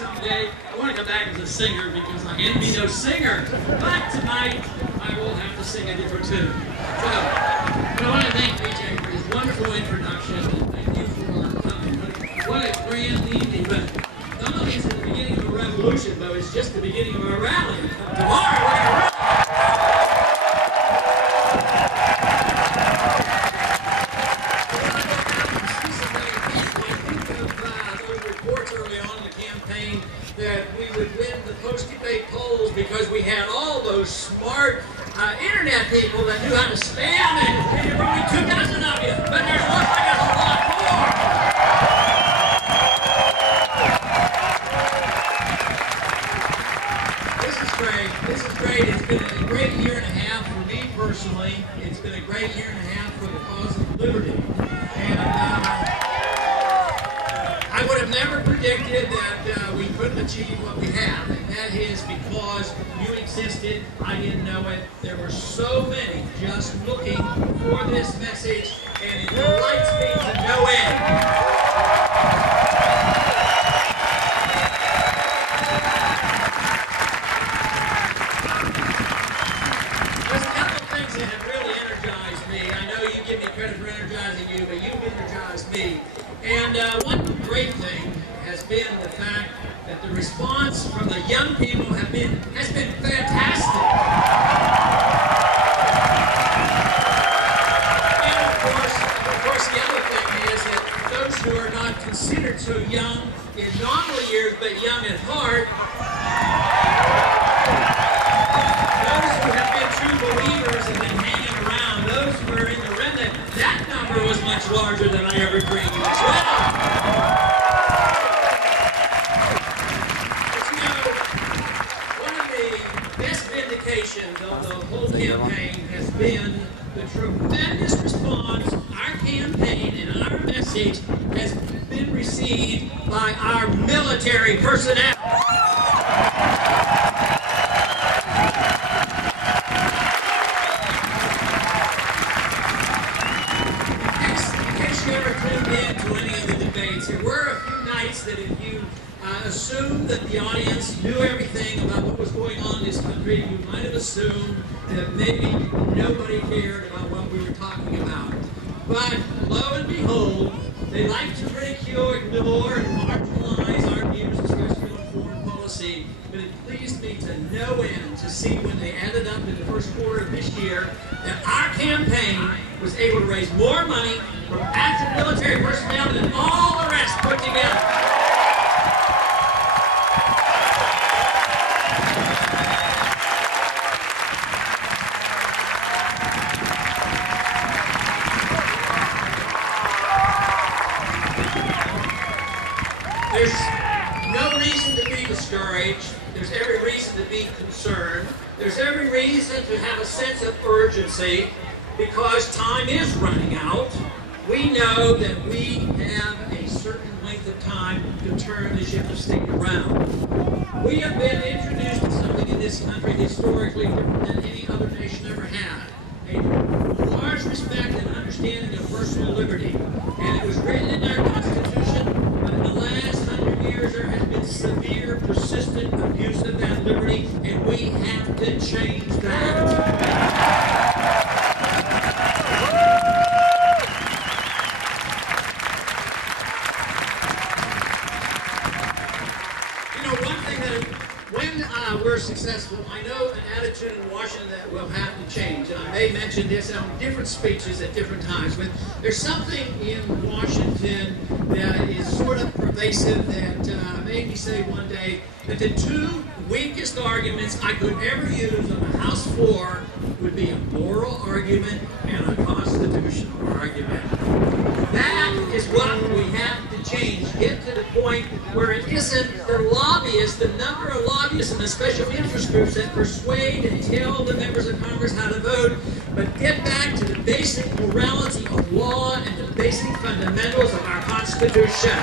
someday. I want to come back as a singer because I can be no singer. But tonight, I will have to sing a different tune. So, I want to thank BJ for his wonderful introduction. And thank you for coming. What a grand evening. But not only is it the beginning of a revolution, though, it's just the beginning of a rally. Tomorrow, we're going to rally. That we would win the post-debate polls because we had all those smart internet people that knew how to spam, and there were only 2,000 of you, but there's looks like a lot more. This is great. This is great. It's been a great year and a half for me personally. It's been a great year and a half for the cause of liberty. And I would have never predicted that we couldn't achieve what we have, and that is because you existed, I didn't know it. There were so many just looking for this message, and it delights me to no end. There's a couple of things that have really energized me. I know you give me credit for energizing you, but you've energized me. And one great thing has been the fact that the response from the young people has been fantastic. And of course, the other thing is that those who are not considered so young in nominal years, but young at heart, those who have been true believers and been hanging around, those who are in the remnant, that number was much larger than I ever dreamed as well. Of the whole campaign has been the tremendous response our campaign and our message has been received by our military personnel. In case you ever tuned in to any of the debates, there were a few nights that if you assumed that the audience knew everything about what was going on in this country, you might have assumed that maybe nobody cared about what we were talking about. But lo and behold, they like to ridicule, ignore, and marginalize our views, especially on foreign policy. But it pleased me to no end to see when they added up in the first quarter of this year that our campaign was able to raise more money from active military personnel than all the rest put together. There's no reason to be discouraged. There's every reason to be concerned. There's every reason to have a sense of urgency because time is running out. We know that we have a certain length of time to turn the ship of state around. We have been introduced to something in this country historically different than any other nation ever had. A large respect and understanding of personal liberty. And it was written in our Constitution, but in the last 100 years there has been severe, persistent abuse of that liberty, and we have to change that. We're successful. I know an attitude in Washington that will have to change, and I may mention this on different speeches at different times, but there's something in Washington that is sort of pervasive that made me say one day that the two weakest arguments I could ever use on the House floor would be a moral argument and a constitutional argument. That is what we have to change. Get to the point where it isn't the lobbyists, the number of lobbyists and the special interest groups that persuade and tell the members of Congress how to vote, but get back to the basic morality of law and the basic fundamentals of our Constitution.